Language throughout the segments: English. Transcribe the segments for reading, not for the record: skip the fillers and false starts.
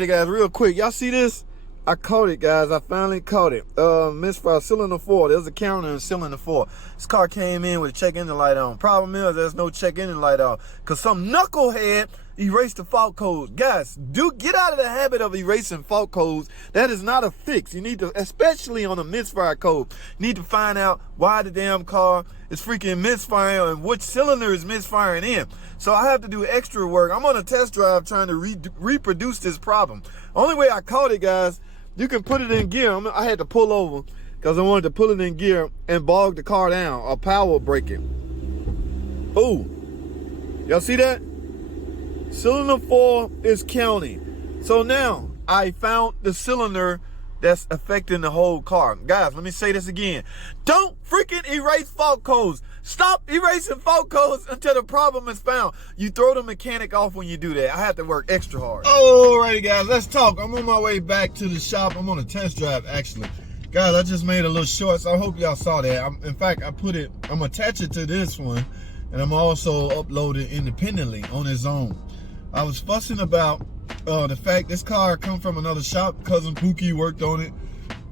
Alrighty guys, real quick, y'all see this? I caught it, guys. I finally caught it. Misfire cylinder 4. There's a counter in cylinder 4. This car came in with a check engine light on. Problem is, there's no check engine light on because some knucklehead erased the fault codes. Guys, get out of the habit of erasing fault codes. That is not a fix. You need to, especially on a misfire code, you need to find out why the damn car is freaking misfiring and which cylinder is misfiring in. So I have to do extra work. I'm on a test drive trying to reproduce this problem. Only way I caught it, guys, you can put it in gear. I had to pull over because I wanted to pull it in gear and bog the car down or power break it. Ooh, y'all see that? Cylinder 4 is counting. So now I found the cylinder that's affecting the whole car. Guys, let me say this again. Don't freaking erase fault codes. Stop erasing fault codes until the problem is found. You throw the mechanic off when you do that. I have to work extra hard. Alrighty guys, let's talk. I'm on my way back to the shop. I'm on a test drive actually. Guys, I just made a little short, so I hope y'all saw that. In fact, I'm gonna attach it to this one, and I'm also upload it independently on its own. I was fussing about the fact this car come from another shop. Cousin Pookie worked on it.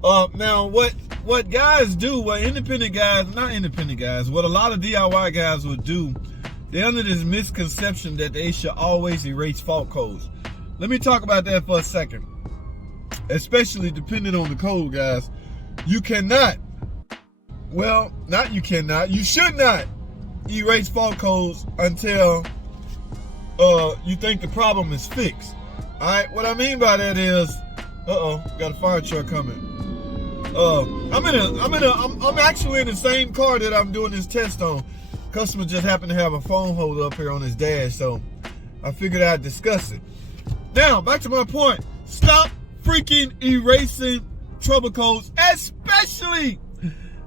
Now what guys do, what independent guys, not independent guys, what a lot of DIY guys would do, they're under this misconception that they should always erase fault codes. Let me talk about that for a second. Especially depending on the code, guys. You cannot, well, not you cannot, you should not erase fault codes until you think the problem is fixed. Alright, what I mean by that is, got a fire truck coming. I'm actually in the same car that I'm doing this test on. Customer just happened to have a phone holder up here on his dash, so I figured I'd discuss it. Now, back to my point. Stop freaking erasing trouble codes, especially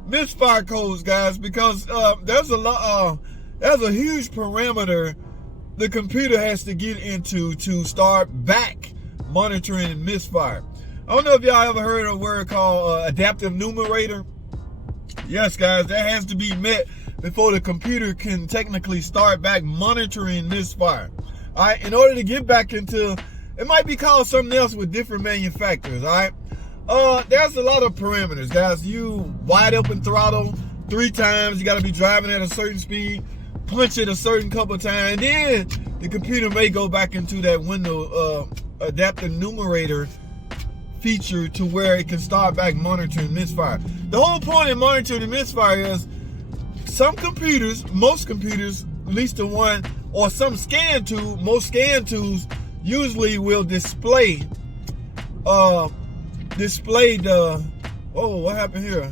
misfire codes, guys, because there's a huge parameter the computer has to get into to start back monitoring misfire. I don't know if y'all ever heard of a word called adaptive numerator. Yes, guys, that has to be met before the computer can technically start back monitoring misfire. All right, in order to get back into, it might be called something else with different manufacturers. All right, there's a lot of parameters, guys. You wide open throttle 3 times. You got to be driving at a certain speed. Punch it a certain couple of times, and then the computer may go back into that window adaptive numerator feature to where it can start back monitoring misfire. The whole point of monitoring the misfire is some computers, most computers, at least the one, or some scan tool, most scan tools usually will display the, oh, what happened here?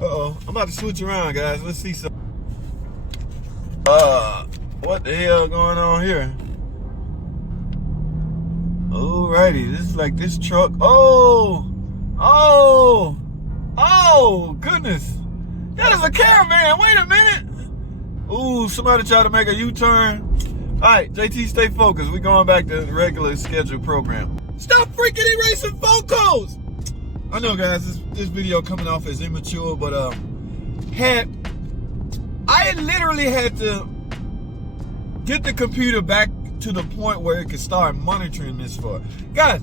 I'm about to switch around, guys. Let's see some. What the hell going on here? Alrighty, this is like this truck. Oh, goodness. That is a caravan. Wait a minute. Ooh, somebody tried to make a U-turn. All right, JT, stay focused. We're going back to the regular scheduled program. Stop freaking erasing phone calls. I know, guys, this video coming off as immature, but I literally had to get the computer back to the point where it could start monitoring this for. Guys,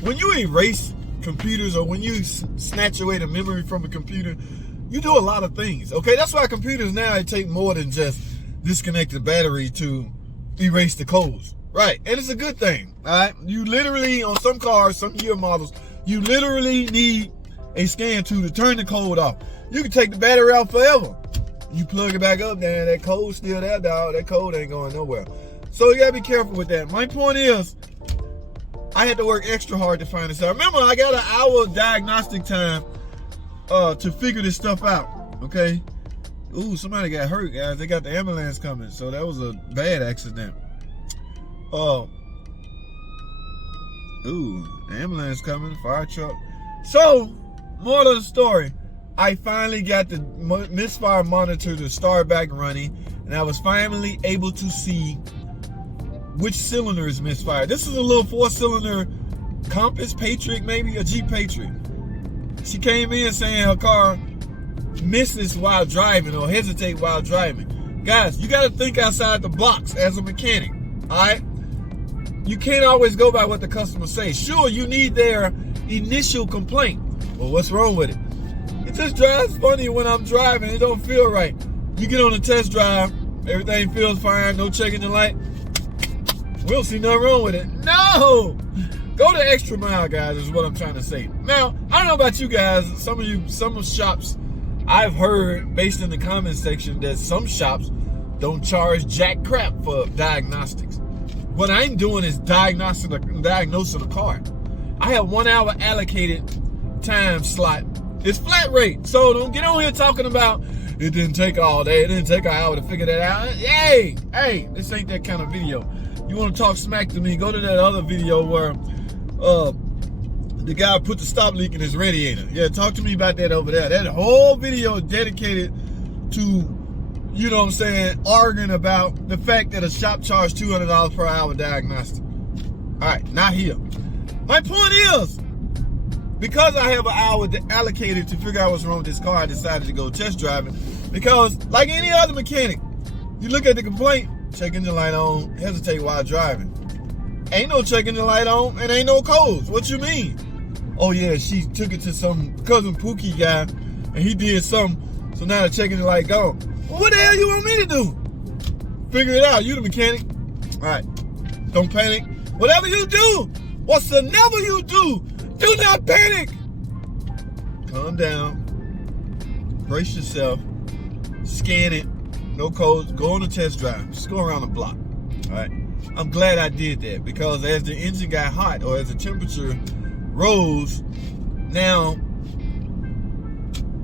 when you erase computers or when you snatch away the memory from a computer, you do a lot of things, okay? That's why computers now, they take more than just disconnect the battery to erase the codes, right? And it's a good thing, all right? You literally, on some cars, some year models, you literally need a scan tool to turn the code off. You can take the battery out forever. You plug it back up, man, that code's still there, dog. That code ain't going nowhere. So you gotta be careful with that. My point is, I had to work extra hard to find this out. Remember, I got an hour diagnostic time to figure this stuff out, okay? Ooh, somebody got hurt, guys. They got the ambulance coming, so that was a bad accident. Ooh, the ambulance coming, fire truck. So, moral of the story, I finally got the misfire monitor to start back running, and I was finally able to see which cylinder is misfired. This is a little 4-cylinder Compass Patriot, maybe a Jeep Patriot. She came in saying her car misses while driving or hesitate while driving. Guys, you got to think outside the box as a mechanic, all right? you can't always go by what the customer says. Sure, you need their initial complaint. Well, what's wrong with it? It just drives funny when I'm driving. It don't feel right. You get on a test drive, everything feels fine, no checking the light. We don't see nothing wrong with it. No! Go the extra mile, guys, is what I'm trying to say. Now, I don't know about you guys. Some shops, I've heard, based in the comment section, that some shops don't charge jack crap for diagnostics. What I'm doing is diagnosing a car. I have 1 hour allocated time slot. It's flat rate. So don't get on here talking about it didn't take all day. It didn't take an hour to figure that out. Hey, this ain't that kind of video. You want to talk smack to me, go to that other video where the guy put the stop leak in his radiator. Yeah, talk to me about that over there. That whole video is dedicated to, you know what I'm saying, arguing about the fact that a shop charged $200 per hour diagnostic. All right, not here. My point is, because I have an hour allocated to figure out what's wrong with this car, I decided to go test driving. Because, like any other mechanic, you look at the complaint, check engine light on, hesitate while driving. Ain't no check engine light on, and ain't no codes. What you mean? Oh yeah, she took it to some cousin Pookie guy, and he did something, so now the check engine light gone. Well, what the hell you want me to do? Figure it out. You the mechanic. All right. Don't panic. Whatever you do, whatsoever you do, do not panic. Calm down. Brace yourself. Scan it. No codes. Go on a test drive. Just go around the block. All right. I'm glad I did that, because as the engine got hot, or as the temperature rose, now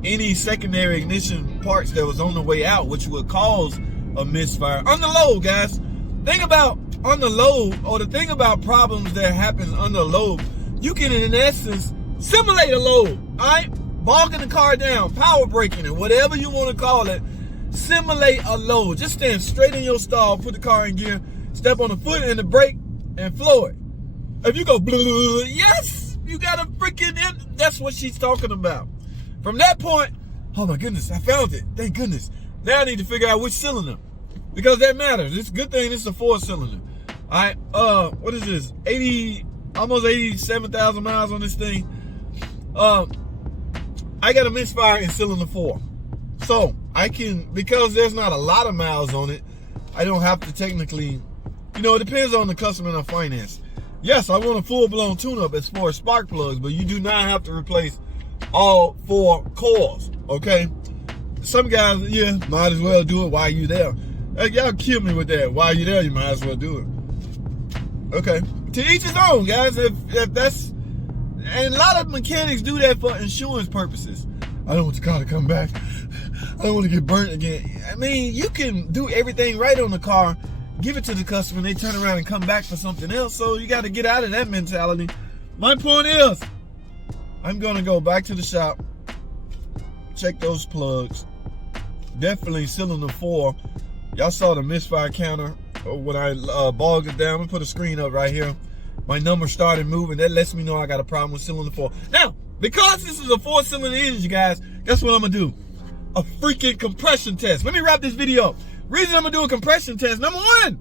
any secondary ignition parts that was on the way out, which would cause a misfire. Under load, guys. Think about under load, or the thing about problems that happens under load, you can in essence simulate a load. All right? Bogging the car down, power braking it, whatever you want to call it, simulate a load. Just stand straight in your stall, put the car in gear, step on the foot and the brake, and floor it. If you go blue, yes, you got a freaking, that's what she's talking about. From that point, oh my goodness, I found it. Thank goodness. Now I need to figure out which cylinder, because that matters. It's a good thing it's a 4-cylinder. All right, what is this? Almost 87,000 miles on this thing. I got a misfire in cylinder 4. So I can, because there's not a lot of miles on it, I don't have to technically, you know, it depends on the customer and our finance. Yes, I want a full-blown tune-up as far as spark plugs, but you do not have to replace all 4 coils, okay? Some guys, yeah, might as well do it while you there. Y'all kill me with that. While you there, you might as well do it. Okay, to each his own, guys. If that's, and a lot of mechanics do that for insurance purposes. I don't want the car to come back. I don't want to get burnt again. I mean, you can do everything right on the car, give it to the customer, and they turn around and come back for something else. So you got to get out of that mentality. My point is, I'm going to go back to the shop, check those plugs. Definitely cylinder 4. Y'all saw the misfire counter when I bogged it down. I'm going to put a screen up right here. My number started moving. That lets me know I got a problem with cylinder 4. Now, because this is a 4-cylinder engine, guys, guess what I'm going to do? A freaking compression test. Let me wrap this video up. Reason I'm going to do a compression test, number 1,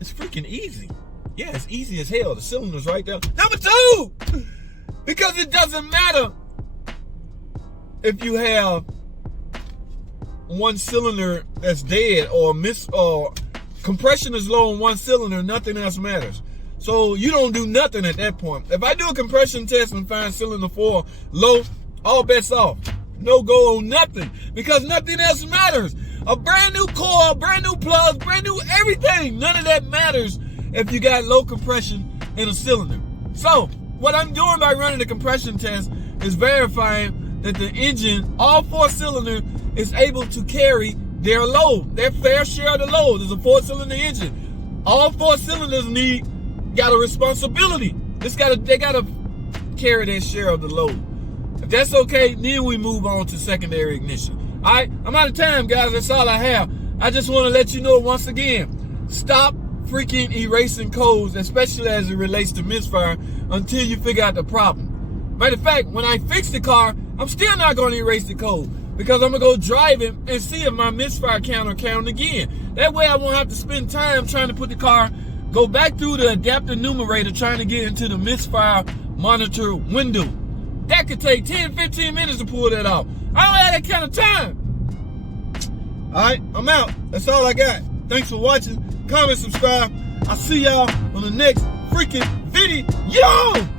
it's freaking easy. Yeah, it's easy as hell. The cylinder's right there. Number 2, because it doesn't matter if you have one cylinder that's dead or compression is low on one cylinder, nothing else matters. So you don't do nothing at that point. If I do a compression test and find cylinder 4 low, all bets off. No go on nothing, because nothing else matters. A brand new core, brand new plugs, brand new everything. None of that matters if you got low compression in a cylinder. So what I'm doing by running the compression test is verifying that the engine, all 4 cylinders, is able to carry their load, their fair share of the load. It's a 4-cylinder engine. All 4 cylinders got a responsibility. They gotta carry their share of the load. If that's okay, then we move on to secondary ignition. All right, I'm out of time, guys. That's all I have. I just want to let you know once again, stop freaking erasing codes, especially as it relates to misfire, until you figure out the problem. Matter of fact, when I fix the car, I'm still not going to erase the code, because I'm going to go drive it and see if my misfire counter counts again. That way I won't have to spend time trying to put the car go back through the adaptive numerator trying to get into the misfire monitor window. That could take 10, 15 minutes to pull that off. I don't have that kind of time. All right, I'm out. That's all I got. Thanks for watching. Comment, subscribe. I'll see y'all on the next freaking video.